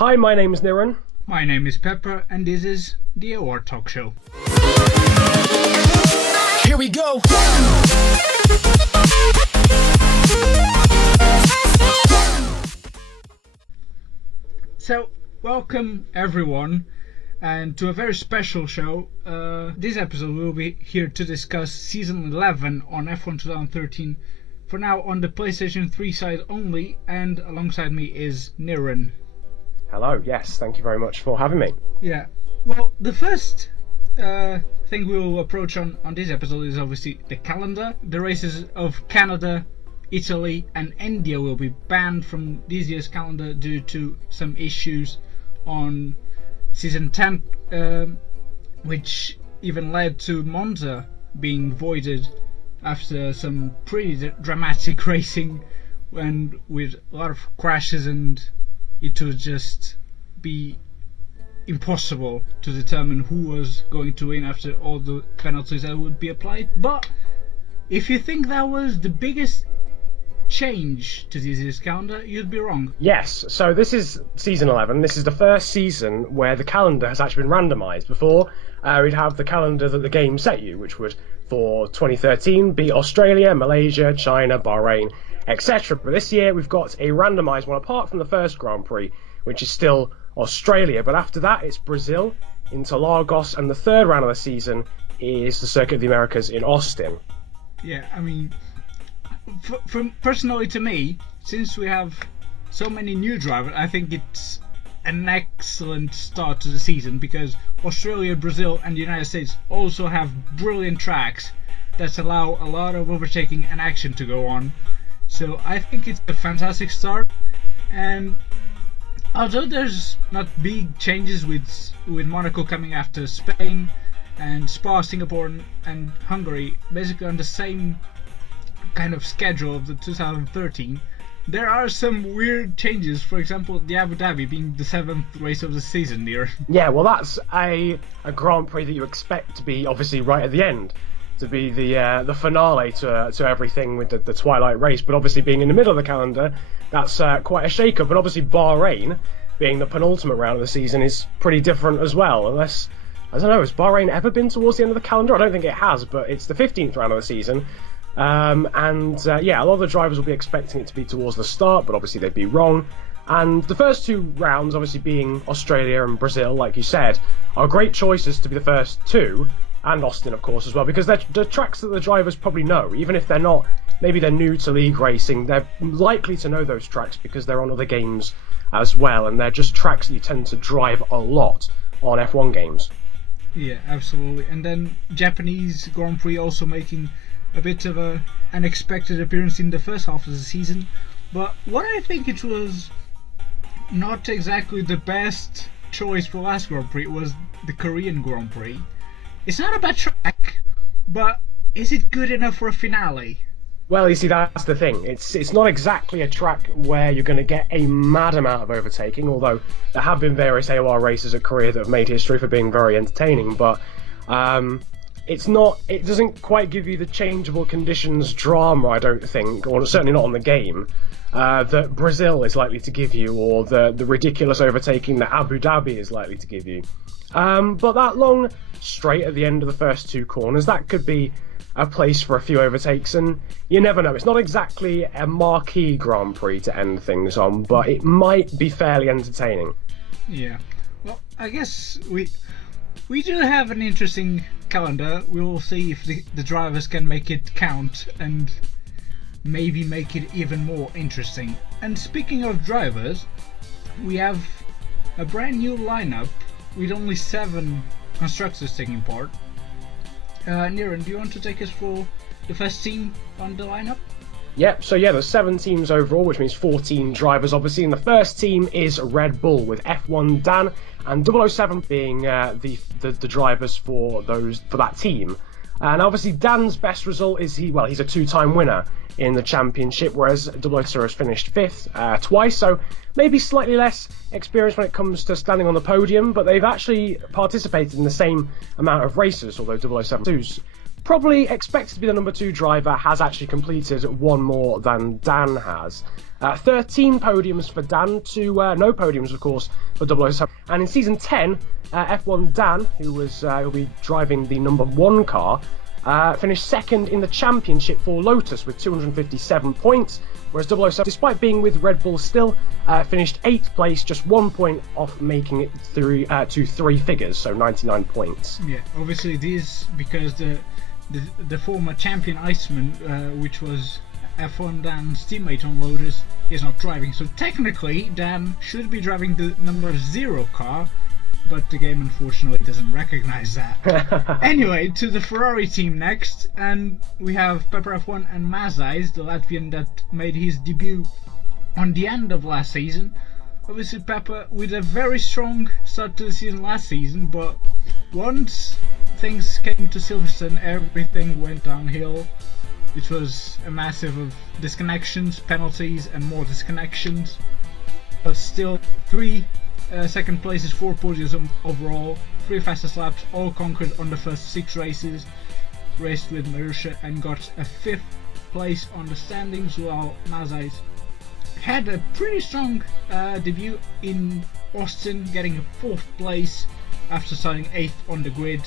Hi, my name is Niran. My name is Pepper, and this is the AOR Talkshow. Here we go! So, welcome everyone, and to a very special show. This episode we'll be here to discuss Season 11 on F1 2013. For now on the PlayStation 3 side only, and alongside me is Niran. Hello, yes, thank you very much for having me. Yeah, well, the first thing we will approach on this episode is obviously the calendar. The races of Canada, Italy and India will be banned from this year's calendar due to some issues on Season 10, which even led to Monza being voided after some pretty dramatic racing and with a lot of crashes, and it would just be impossible to determine who was going to win after all the penalties that would be applied. But if you think that was the biggest change to this year's calendar, you'd be wrong. Yes, so this is Season 11. This is the first season where the calendar has actually been randomised. Before, we'd have the calendar that the game set you, which would, for 2013, be Australia, Malaysia, China, Bahrain, etc. But this year we've got a randomised one, apart from the first Grand Prix, which is still Australia. But after that, it's Brazil, Interlagos, and the third round of the season is the Circuit of the Americas in Austin. Yeah, I mean, from personally to me, since we have so many new drivers, I think it's an excellent start to the season, because Australia, Brazil and the United States also have brilliant tracks that allow a lot of overtaking and action to go on. So I think it's a fantastic start, and although there's not big changes with Monaco coming after Spain and Spa, Singapore and Hungary basically on the same kind of schedule of the 2013, there are some weird changes. For example, the Abu Dhabi being the 7th race of the season here. Yeah, well, that's a Grand Prix that you expect to be obviously right at the end, to be the finale to everything with the Twilight race. But obviously being in the middle of the calendar, that's quite a shake-up. And obviously Bahrain being the penultimate round of the season is pretty different as well. Unless, I don't know, has Bahrain ever been towards the end of the calendar? I don't think it has, but it's the 15th round of the season. Yeah, a lot of the drivers will be expecting it to be towards the start, but obviously they'd be wrong. And the first two rounds, obviously being Australia and Brazil, like you said, are great choices to be the first two, and Austin, of course, as well, because they're the tracks that the drivers probably know. Even if they're not, maybe they're new to league racing, they're likely to know those tracks because they're on other games as well, and they're just tracks that you tend to drive a lot on F1 games. Yeah, absolutely. And then Japanese Grand Prix also making a bit of an unexpected appearance in the first half of the season. But what I think it was not exactly the best choice for last Grand Prix was the Korean Grand Prix. It's not a bad track, but is it good enough for a finale? Well, you see, that's the thing. It's not exactly a track where you're going to get a mad amount of overtaking, although there have been various AOR races at Korea that have made history for being very entertaining, but it doesn't quite give you the changeable conditions drama, I don't think, or certainly not on the game, that Brazil is likely to give you, or the ridiculous overtaking that Abu Dhabi is likely to give you. But that long straight at the end of the first two corners, that could be a place for a few overtakes, and you never know. It's not exactly a marquee Grand Prix to end things on, but it might be fairly entertaining. Yeah, well, I guess we do have an interesting calendar. We will see if the drivers can make it count and maybe make it even more interesting. And speaking of drivers, we have a brand new lineup with only 7 constructors taking part. Niran, do you want to take us for the first team on the lineup? Yep, so yeah, there's 7 teams overall, which means 14 drivers, obviously, and the first team is Red Bull, with F1 Dan and 007 being the drivers for that team. And obviously Dan's best result is he's a 2-time winner in the championship, whereas 002 has finished 5th twice, so maybe slightly less experience when it comes to standing on the podium, but they've actually participated in the same amount of races, although 007's probably expected to be the number 2 driver, has actually completed one more than Dan has. 13 podiums for Dan, to no podiums, of course, for 007. And in Season 10, F1 Dan, who'll be driving the number 1 car, finished second in the championship for Lotus with 257 points, whereas 007, despite being with Red Bull still, finished 8th place, just 1 point off making it through to 3 figures, so 99 points. Yeah, obviously this because the former champion Iceman, which was F1 Dan's teammate on Lotus, is not driving. So technically, Dan should be driving the number 0 car, but the game unfortunately doesn't recognize that. Anyway, to the Ferrari team next, and we have Pepper F1 and Mazais, the Latvian that made his debut on the end of last season. Obviously Pepper with a very strong start to the season last season, but once things came to Silverstone, everything went downhill. It was a massive of disconnections, penalties, and more disconnections. But still, 3 second places, 4 podiums overall, 3 fastest laps, all conquered on the first 6 races. Raced with Marussia and got a 5th place on the standings, while Mazais had a pretty strong debut in Austin, getting a 4th place after starting 8th on the grid,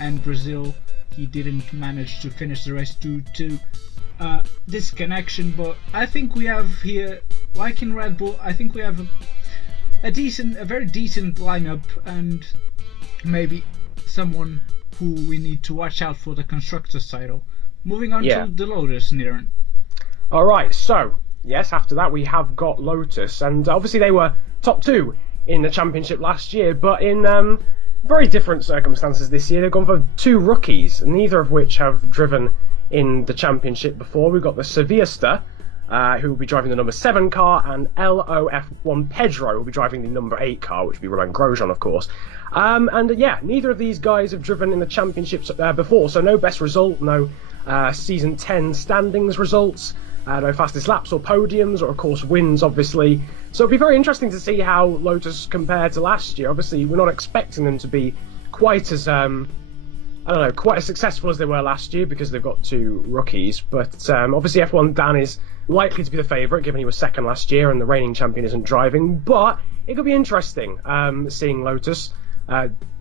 and Brazil, he didn't manage to finish the race due to disconnection. But I think we have here, like in Red Bull, I think we have a very decent lineup, and maybe someone who we need to watch out for the constructors title. Moving on to the Lotus, Niran. Alright, so yes, after that we have got Lotus, and obviously they were top 2 in the championship last year, but in very different circumstances this year. They've gone for 2 rookies, neither of which have driven in the championship before. We've got the Seviesta, who will be driving the number 7 car, and LOF1 Pedro will be driving the number 8 car, which will be Romain Grosjean, of course. Neither of these guys have driven in the championships before, so no best result, no Season 10 standings results, no fastest laps or podiums, or of course wins, obviously. So it'll be very interesting to see how Lotus compare to last year. Obviously, we're not expecting them to be quite as quite as successful as they were last year because they've got 2 rookies. But obviously F1 Dan is likely to be the favourite, given he was second last year and the reigning champion isn't driving. But it could be interesting seeing Lotus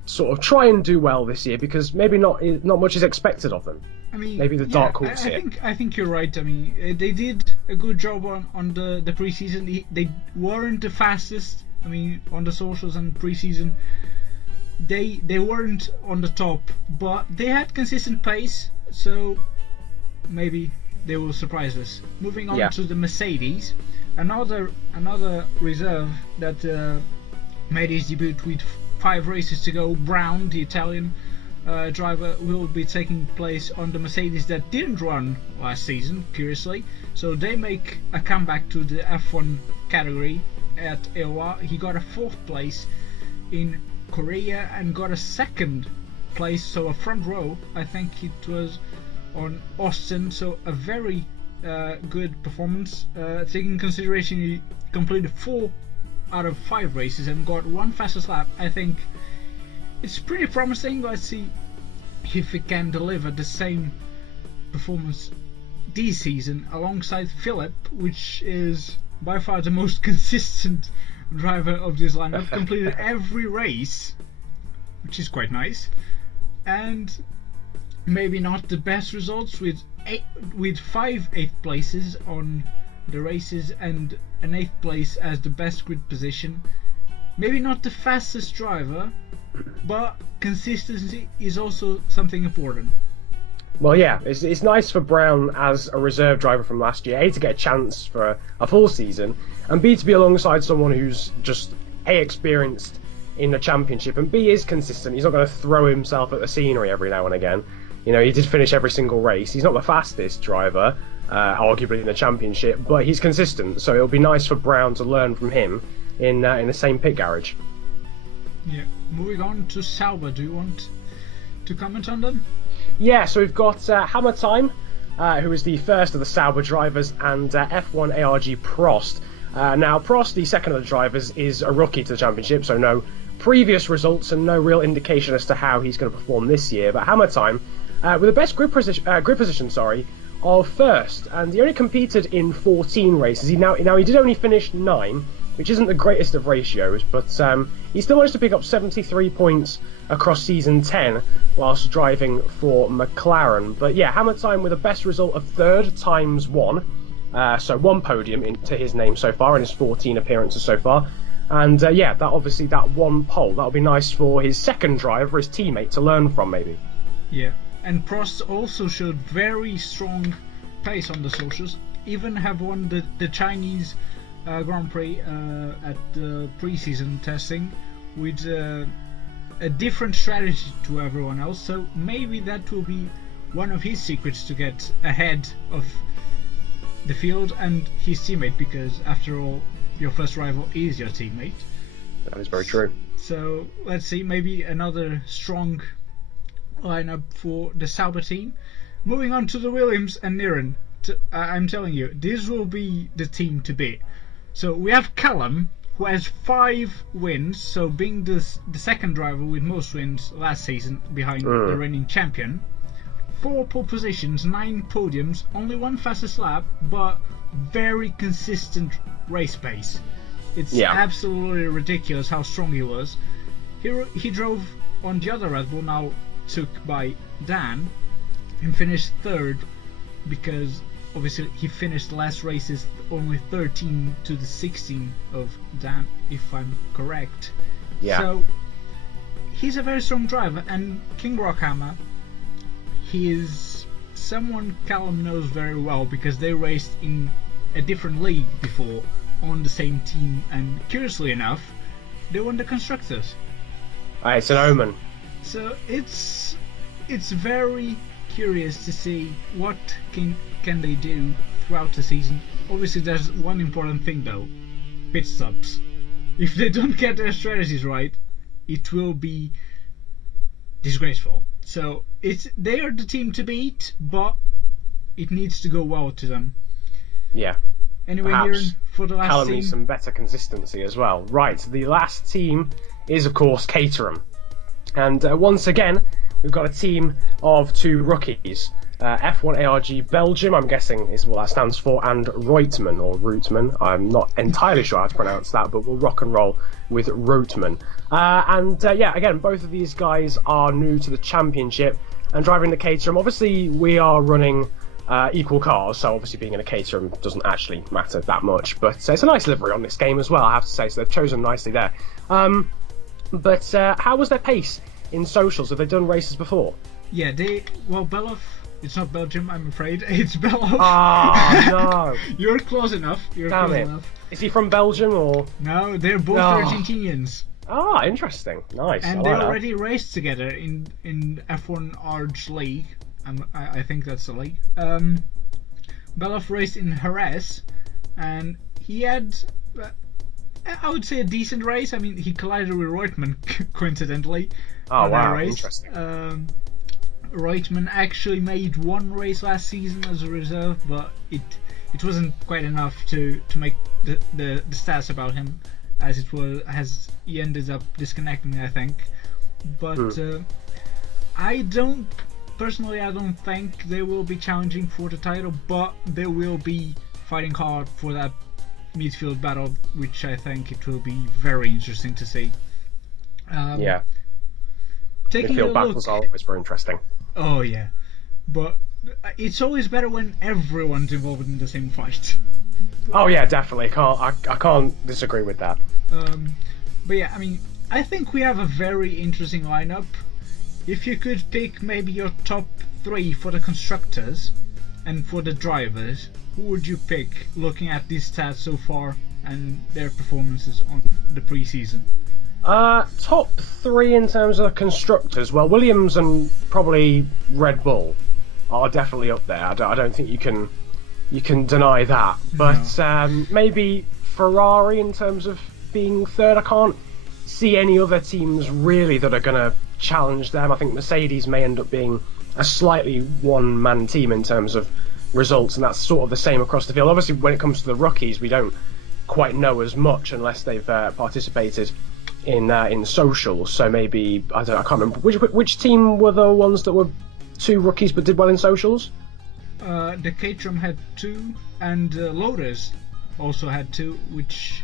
sort of try and do well this year, because maybe not much is expected of them. I mean, maybe the dark horse here. I think you're right. I mean, they did a good job on the preseason. They weren't the fastest. I mean, on the socials and preseason, they weren't on the top, but they had consistent pace. So maybe they will surprise us. Moving on to the Mercedes, another reserve that made his debut with 5 races to go. Brown, the Italian driver, will be taking place on the Mercedes that didn't run last season, curiously. So they make a comeback to the F1 category at AOR. He got a 4th place in Korea and got a 2nd place, so a front row, I think it was, on Austin. So a very good performance, taking in consideration he completed 4 out of 5 races and got 1 fastest lap. I think it's pretty promising. Let's see if he can deliver the same performance this season alongside Philip, which is by far the most consistent driver of this lineup. Completed every race, which is quite nice, and maybe not the best results with 5 8th places on the races and an 8th place as the best grid position. Maybe not the fastest driver, but consistency is also something important. Well, yeah, it's nice for Brown as a reserve driver from last year, A, to get a chance for a full season, and B, to be alongside someone who's just A, experienced in the championship, and B, is consistent. He's not going to throw himself at the scenery every now and again. You know, he did finish every single race. He's not the fastest driver, arguably in the championship, but he's consistent, so it'll be nice for Brown to learn from him in the same pit garage. Yeah, moving on to Sauber, do you want to comment on them? Yeah, so we've got Hammer Time, who is the first of the Sauber drivers, and F1 ARG Prost. Now, Prost, the second of the drivers, is a rookie to the championship, so no previous results and no real indication as to how he's going to perform this year. But Hammer Time with the best grid position, of first, and he only competed in 14 races. He did only finish 9, which isn't the greatest of ratios, but he still managed to pick up 73 points across season 10 whilst driving for McLaren. But yeah, Hammer Time with the best result of third times 1, so 1 podium to his name so far in his 14 appearances so far. And that 1 pole, that'll be nice for his second driver, his teammate, to learn from maybe. Yeah, and Prost also showed very strong pace on the socials. Even have won the Chinese Grand Prix at the pre-season testing with a different strategy to everyone else. So maybe that will be one of his secrets to get ahead of the field and his teammate, because after all, your first rival is your teammate. That is very true. So let's see, maybe another strong lineup for the Sauber team. Moving on to the Williams and Niran. I'm telling you, this will be the team to beat. So we have Callum, who has 5 wins, so being the second driver with most wins last season behind the reigning champion. 4 pole positions, 9 podiums, only 1 fastest lap, but very consistent race pace. It's absolutely ridiculous how strong he was. He drove on the other Red Bull, now took by Dan, and finished 3rd because obviously he finished the last races only 13 to the 16 of Dan, if I'm correct. Yeah. So he's a very strong driver, and King Rockhammer, he is someone Callum knows very well because they raced in a different league before on the same team, and curiously enough, they won the constructors. It's an omen. So it's very curious to see what can they do throughout the season. Obviously, there's one important thing though: pit stops. If they don't get their strategies right, it will be disgraceful. So they are the team to beat, but it needs to go well to them. Yeah. Anyway, perhaps for the last Callum team, needs some better consistency as well. Right, the last team is of course Caterham, and once again we've got a team of 2 rookies. F1 ARG Belgium, I'm guessing is what that stands for, and Reutemann or Rootman. I'm not entirely sure how to pronounce that, but we'll rock and roll with Reutemann. Again, both of these guys are new to the championship and driving the Caterham. Obviously, we are running equal cars, so obviously being in a Caterham doesn't actually matter that much, but it's a nice livery on this game as well, I have to say, so they've chosen nicely there. But how was their pace in socials? Have they done races before? Yeah, Beloff, it's not Belgium, I'm afraid, it's Beloff. Ah, no. You're close enough. Damn it. Is he from Belgium or? No, they're both Argentinians. Ah, interesting. Nice. And they already raced together in F1 Arg League. I think that's the league. Beloff raced in Jerez, and he had, I would say, a decent race. I mean, he collided with Reutemann, coincidentally. Oh, wow, race. interesting. Reutemann actually made 1 race last season as a reserve, but it wasn't quite enough to make the stats about him, as he ended up disconnecting, I think. But I don't think they will be challenging for the title, but they will be fighting hard for that midfield battle, which I think it will be very interesting to see. Taking midfield battles are always very interesting. Oh yeah, but it's always better when everyone's involved in the same fight. Oh yeah, definitely. I can't disagree with that. But yeah, I mean, I think we have a very interesting lineup. If you could pick maybe your top 3 for the constructors and for the drivers, who would you pick looking at these stats so far and their performances on the pre-season? Top 3 in terms of constructors. Well, Williams and probably Red Bull are definitely up there. I don't think you can deny that. But maybe Ferrari in terms of being 3rd. I can't see any other teams really that are going to challenge them. I think Mercedes may end up being a slightly one-man team in terms of results, and that's sort of the same across the field. Obviously, when it comes to the rookies, we don't quite know as much unless they've participated in socials. So maybe I can't remember which team were the ones that were 2 rookies but did well in socials. The Caterham had 2, and Lotus also had 2, which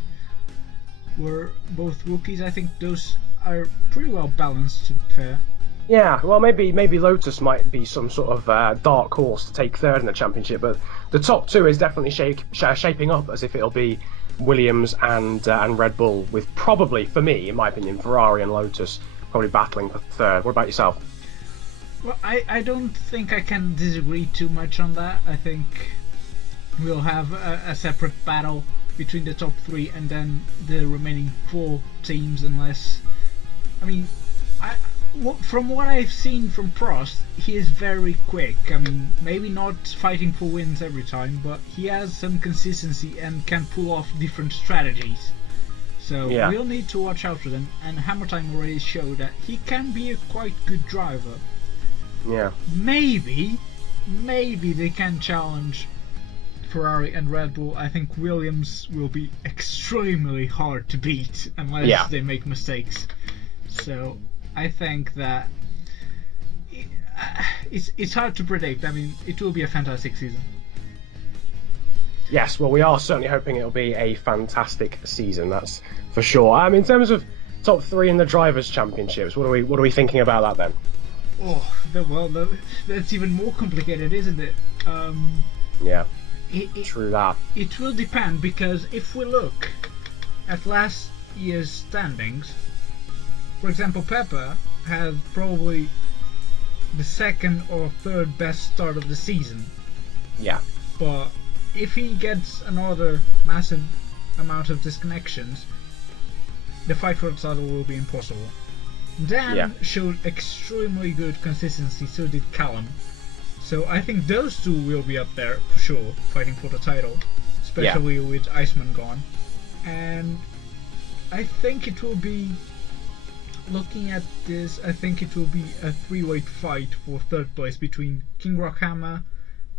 were both rookies. I think those are pretty well balanced, to be fair. Yeah, well, maybe Lotus might be some sort of dark horse to take third in the championship, but the top 2 is definitely shaping up as if it'll be Williams and Red Bull, with probably, for me, in my opinion, Ferrari and Lotus probably battling for third. What about yourself? Well, I don't think I can disagree too much on that. I think we'll have a separate battle between the top 3 and then the remaining 4 teams, unless... I mean, from what I've seen from Prost, he is very quick. I mean, maybe not fighting for wins every time, but he has some consistency and can pull off different strategies. So we'll need to watch out for them, and Hammer Time already showed that he can be a quite good driver. Yeah. Maybe they can challenge Ferrari and Red Bull. I think Williams will be extremely hard to beat unless they make mistakes. So I think that it's hard to predict. I mean, it will be a fantastic season. Yes, well, we are certainly hoping it'll be a fantastic season. That's for sure. In terms of top 3 in the drivers' championships, what are we thinking about that then? Oh, that's even more complicated, isn't it? Yeah, true that. It will depend, because if we look at last year's standings, for example, Pepper has probably the 2nd or 3rd best start of the season. Yeah. But if he gets another massive amount of disconnections, the fight for the title will be impossible. Dan showed extremely good consistency, so did Callum. So I think those 2 will be up there for sure, fighting for the title, especially with Iceman gone. And I think it will be, looking at this, I think it will be a 3-way fight for 3rd place between King Rockhammer,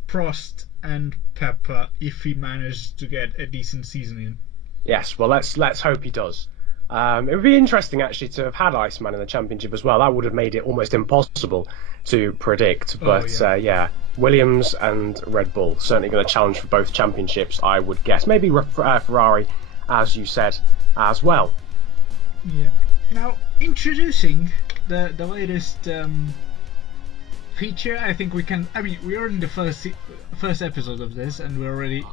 Prost and Pepper, if he manages to get a decent season in. Yes, well, let's hope he does. It would be interesting actually to have had Iceman in the championship as well. That would have made it almost impossible to predict. But Williams and Red Bull certainly going to challenge for both championships, I would guess. Maybe Ferrari, as you said, as well. Yeah. Now, introducing the latest feature, I think we can. I mean, we are in the first episode of this, and we're already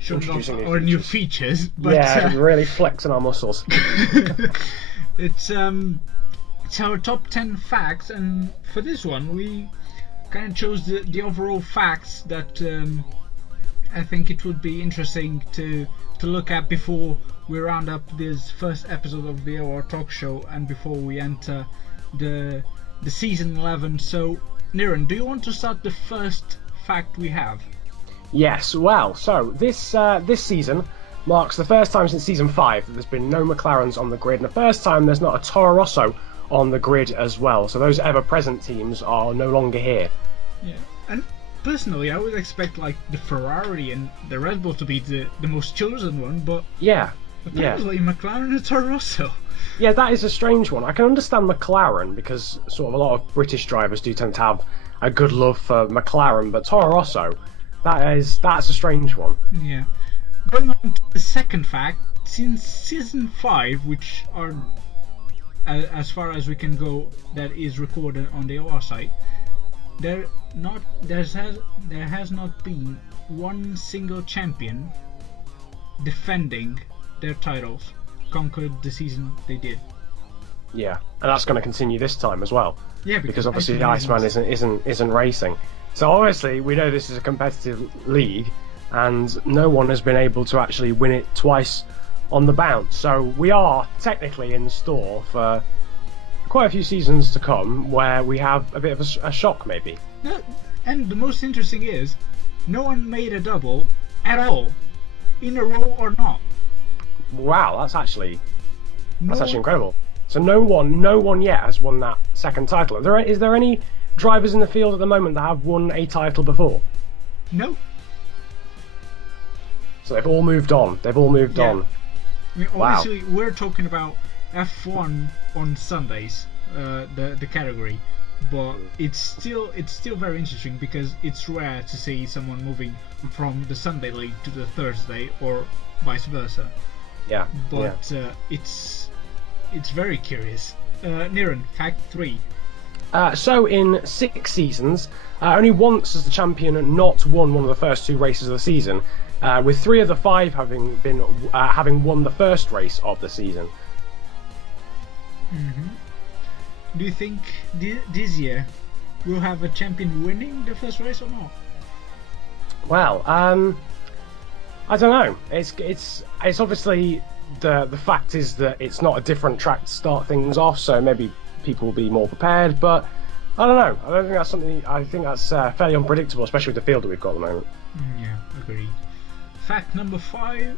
showing off our new features. But, really flexing our muscles. It's our top 10 facts, and for this one, we kind of chose the overall facts that I think it would be interesting to look at before we round up this first episode of the AOR Talkshow and before we enter the season 11. So, Niran, do you want to start the first fact we have? Yes, well, so this season marks the first time since season 5 that there's been no McLarens on the grid, and the first time there's not a Toro Rosso on the grid as well. So those ever-present teams are no longer here. Yeah, and personally, I would expect like the Ferrari and the Red Bull to be the most chosen one, but apparently McLaren and Toro Rosso. Yeah, that is a strange one. I can understand McLaren because sort of a lot of British drivers do tend to have a good love for McLaren, but Toro Rosso, that's a strange one. Yeah. Going on to the second fact, since season 5, which are as far as we can go, that is recorded on the AOR site, there has not been one single champion defending their titles, conquered the season they did. Yeah, and that's going to continue this time as well. Yeah, because obviously the Iceman isn't racing. So obviously we know this is a competitive league, and no one has been able to actually win it twice on the bounce. So we are technically in store for quite a few seasons to come, where we have a bit of a shock, maybe. No, and the most interesting is, no one made a double at all, in a row or not. Wow, that's actually incredible. So no one yet has won that second title. Is there any drivers in the field at the moment that have won a title before? No. So they've all moved on. on. I mean, obviously, we're talking about F1 on Sundays, the category. but it's still very interesting because it's rare to see someone moving from the Sunday league to the Thursday or vice versa. Yeah. But it's very curious. Niran, fact 3. So in 6 seasons, only once has the champion not won one of the first 2 races of the season, with 3 of the 5 having won the first race of the season. Do you think this year we'll have a champion winning the first race or not? Well, I don't know. It's obviously the fact is that it's not a different track to start things off, so maybe people will be more prepared. But I don't know. I don't think that's something. I think that's fairly unpredictable, especially with the field that we've got at the moment. Yeah, agreed. Fact number 4.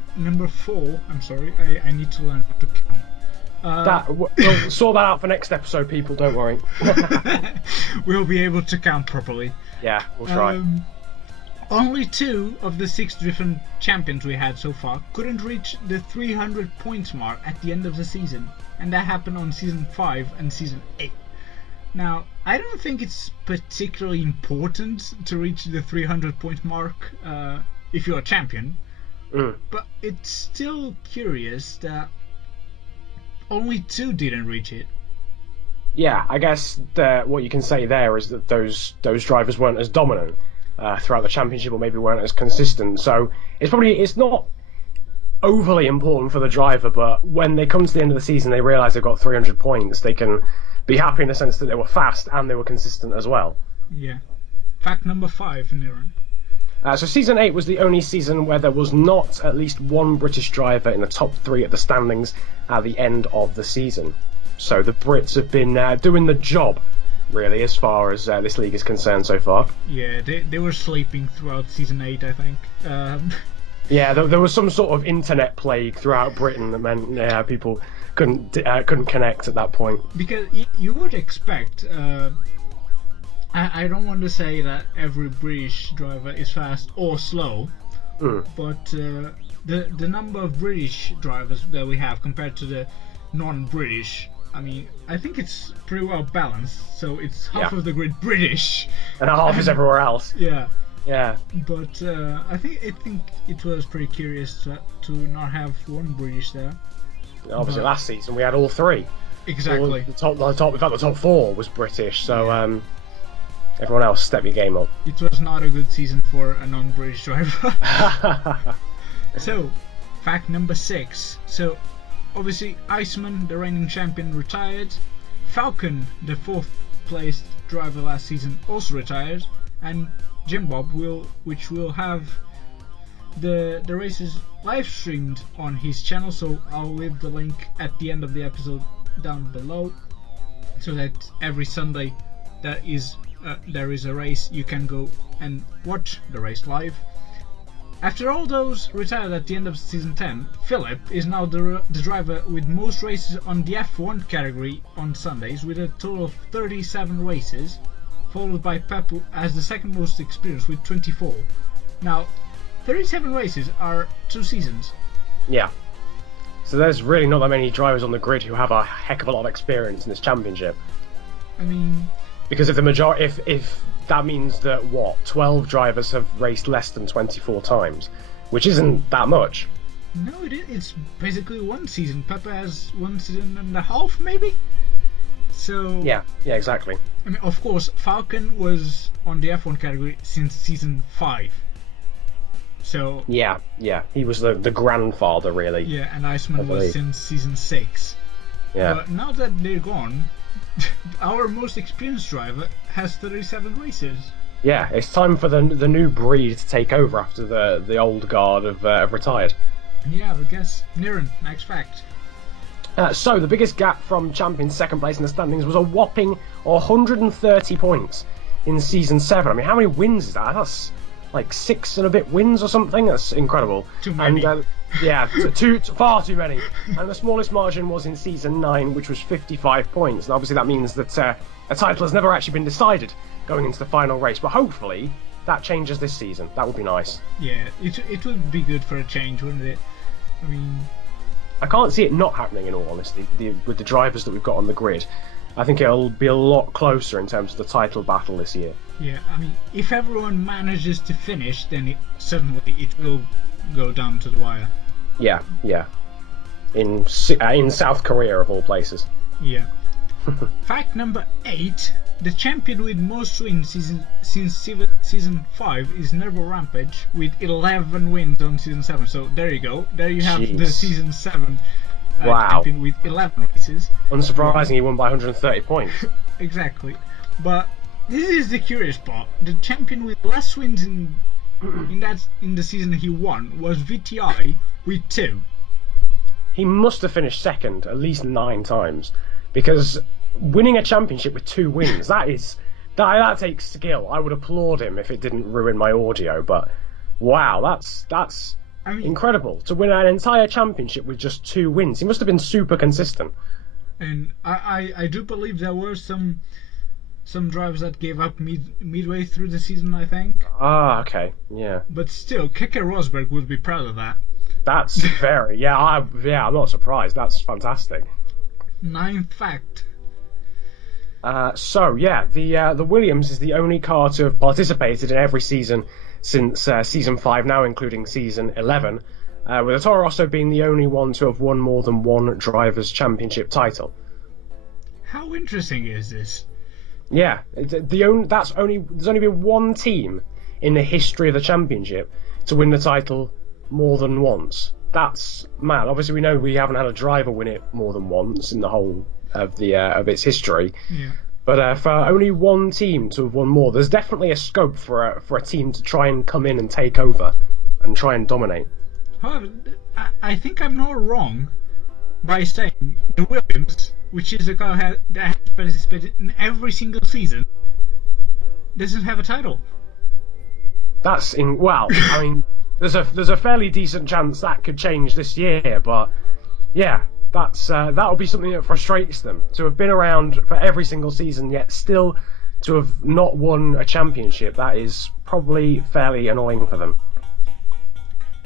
I'm sorry, I need to learn how to count. We'll sort that out for next episode, people. Don't worry. We'll be able to count properly. Yeah, we'll try. Only 2 of the 6 different champions we had so far couldn't reach the 300 points mark at the end of the season, and that happened on season 5 and season 8. Now, I don't think it's particularly important to reach the 300 point mark if you're a champion, but it's still curious that only 2 didn't reach it. Yeah, I guess what you can say there is that those drivers weren't as dominant throughout the championship, or maybe weren't as consistent. So it's not overly important for the driver, but when they come to the end of the season, they realise they've got 300 points. They can be happy in the sense that they were fast and they were consistent as well. Yeah. Fact number 5, Niran. So season 8 was the only season where there was not at least one British driver in the top 3 at the standings at the end of the season. So the Brits have been doing the job, really, as far as this league is concerned so far. Yeah, they were sleeping throughout season 8, I think. Yeah, there was some sort of internet plague throughout Britain that meant people couldn't connect at that point. Because you would expect. I don't want to say that every British driver is fast or slow, but the number of British drivers that we have compared to the non-British, I mean, I think it's pretty well balanced. So it's half of the grid British, and half is everywhere else. Yeah. Yeah. But I think it was pretty curious to not have one British there. Obviously, last season we had all 3. Exactly. In fact, the top 4 was British. So. Everyone else, step your game up. It was not a good season for a non-British driver. So, fact number 6. So, obviously, Iceman, the reigning champion, retired. Falcon, the 4th placed driver last season, also retired. And Jim Bob which will have the races live streamed on his channel. So I'll leave the link at the end of the episode down below, so that every Sunday there is a race, you can go and watch the race live. After all those retired at the end of season 10, Philip is now the driver with most races on the F1 category on Sundays, with a total of 37 races, followed by Pepu as the second most experienced with 24. Now, 37 races are 2 seasons. Yeah. So there's really not that many drivers on the grid who have a heck of a lot of experience in this championship. I mean, because if that means that 12 drivers have raced less than 24 times, which isn't that much. No, it's basically 1 season. Pepe has 1 season and a half, maybe. So yeah, exactly. I mean, of course, Falcon was on the F1 category since season 5. So yeah, he was the grandfather, really. Yeah, and Iceman was since season 6. Yeah. But now that they're gone, our most experienced driver has 37 races. Yeah, it's time for the new breed to take over after the old guard have retired. Yeah, I guess. Niran, next fact. So the biggest gap from champion second place in the standings was a whopping 130 points in season 7. I mean, how many wins is that? That's like 6 and a bit wins or something. That's incredible. Too many. And, far too many. And the smallest margin was in season 9, which was 55 points. And obviously that means that a title has never actually been decided going into the final race. But hopefully that changes this season. That would be nice. Yeah, it would be good for a change, wouldn't it? I mean, I can't see it not happening, in all honesty, with the drivers that we've got on the grid. I think it'll be a lot closer in terms of the title battle this year. Yeah, I mean, if everyone manages to finish, then suddenly it will go down to the wire. Yeah. In South Korea, of all places. Yeah. Fact number 8: the champion with most wins since season 5 is Nervo Rampage with 11 wins on season 7. So there you go. There you have the season 7 champion with 11 races. Unsurprisingly, he won by 130 points. Exactly. But this is the curious part. The champion with less wins in the season he won was VTI with 2. He must have finished second at least 9 times, because winning a championship with 2 wins, that takes skill. I would applaud him if it didn't ruin my audio, but wow, that's incredible. To win an entire championship with just 2 wins. He must have been super consistent. And I do believe there were some drivers that gave up midway through the season, I think. Ah, okay, yeah. But still, Keke Rosberg would be proud of that. That's very, I'm not surprised. That's fantastic. 9th fact. The Williams is the only car to have participated in every season since season 5, now including season 11, with the Toro Rosso being the only one to have won more than one Drivers' Championship title. How interesting is this? Yeah, there's only been one team in the history of the championship to win the title more than once. That's mad. Obviously, we know we haven't had a driver win it more than once in the whole of its history. Yeah. But for only one team to have won more, there's definitely a scope for a team to try and come in and take over and try and dominate. However, I think I'm not wrong by saying the Williams, which is a car that has participated in every single season, doesn't have a title. That's I mean, there's a fairly decent chance that could change this year, but yeah, that'll be something that frustrates them, to have been around for every single season yet still to have not won a championship. That is probably fairly annoying for them.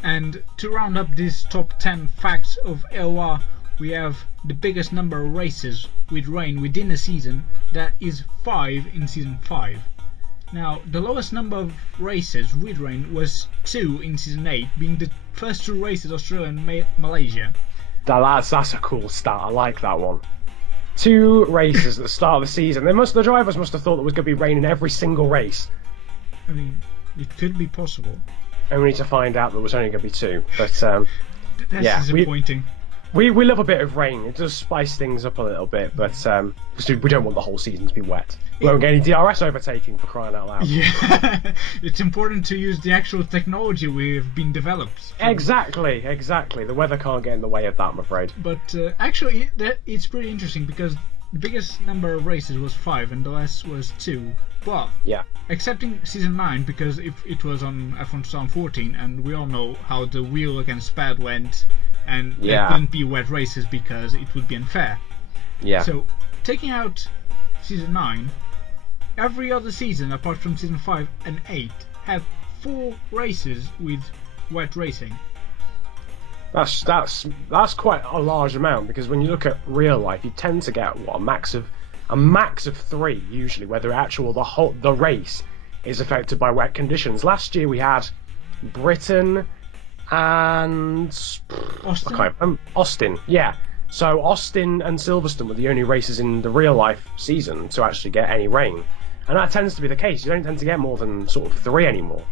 And to round up these top 10 facts of AOR, we have the biggest number of races with rain within a season. That is 5 in season 5. Now, the lowest number of races with rain was 2 in season 8, being the first 2 races Australia and Malaysia. That's a cool stat. I like that one. 2 races at the start of the season. The drivers must have thought there was going to be rain in every single race. I mean, it could be possible. Only to find out there was only going to be 2. But that's disappointing. We love a bit of rain. It does spice things up a little bit, but we don't want the whole season to be wet. We won't get any DRS overtaking, for crying out loud. Yeah, it's important to use the actual technology we've been developed. Exactly. The weather can't get in the way of that, I'm afraid. But actually, it's pretty interesting because the biggest number of races was 5 and the last was 2. But yeah, excepting season 9, because it was on F1 2014, and we all know how the wheel against pad went, and there couldn't be wet races because it would be unfair. Yeah. So taking out season 9, every other season apart from season 5 and 8 have 4 races with wet racing. That's quite a large amount, because when you look at real life, you tend to get a max of 3 usually, where the race is affected by wet conditions. Last year we had Britain and Austin. Yeah. So Austin and Silverstone were the only races in the real life season to actually get any rain, and that tends to be the case. You don't tend to get more than sort of 3 anymore.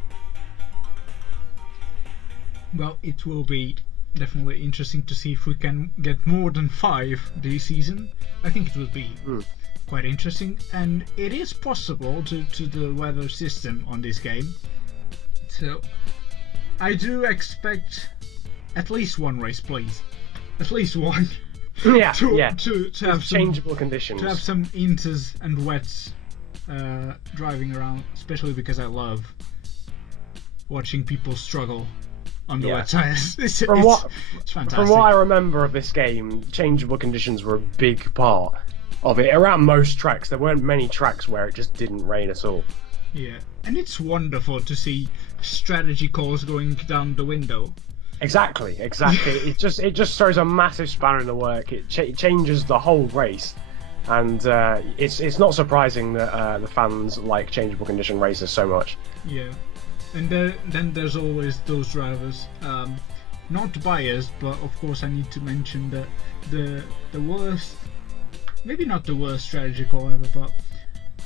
Well, it will be definitely interesting to see if we can get more than 5 this season. I think it will be quite interesting, and it is possible due to the weather system on this game. So I do expect at least 1 race, please. At least 1. To have changeable conditions. To have some inters and wets driving around, especially because I love watching people struggle on the wet tires. It's fantastic. From what I remember of this game, changeable conditions were a big part of it. Around most tracks, there weren't many tracks where it just didn't rain at all. Yeah, and it's wonderful to see strategy calls going down the window. Exactly. It just throws a massive spanner in the work. It changes the whole race. and it's not surprising that the fans like changeable condition races so much. Yeah, and then there's always those drivers, not biased, but of course I need to mention that the worst, maybe not the worst strategy call ever, but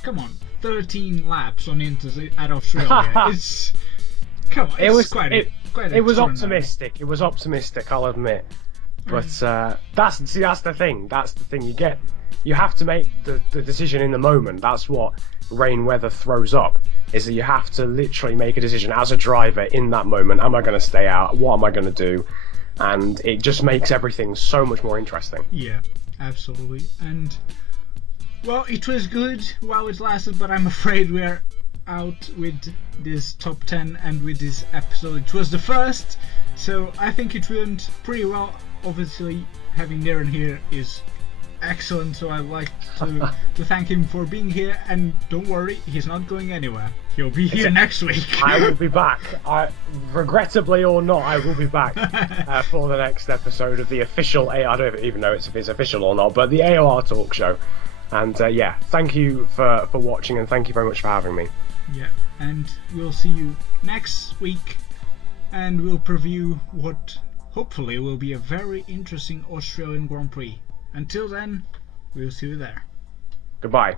come on, 13 laps on Inters at Australia. It's come on, it was optimistic. It was optimistic, I'll admit. But that's the thing. That's the thing. You have to make the decision in the moment. That's what rain weather throws up. Is that you have to literally make a decision as a driver in that moment. Am I going to stay out? What am I going to do? And it just makes everything so much more interesting. Yeah, absolutely. And well, it was good while it lasted, but I'm afraid we're out with this top 10 and with this episode. It was the first, so I think it went pretty well. Obviously, having Niran here is excellent, so I'd like to thank him for being here. And don't worry, he's not going anywhere. He'll be here next week. I will be back. Regrettably or not, I will be back for the next episode of the official I don't even know if it's official or not, but the AOR Talk Show. And yeah, thank you for watching, and thank you very much for having me. Yeah, and we'll see you next week, and we'll preview what hopefully will be a very interesting Australian Grand Prix. Until then, we'll see you there. Goodbye.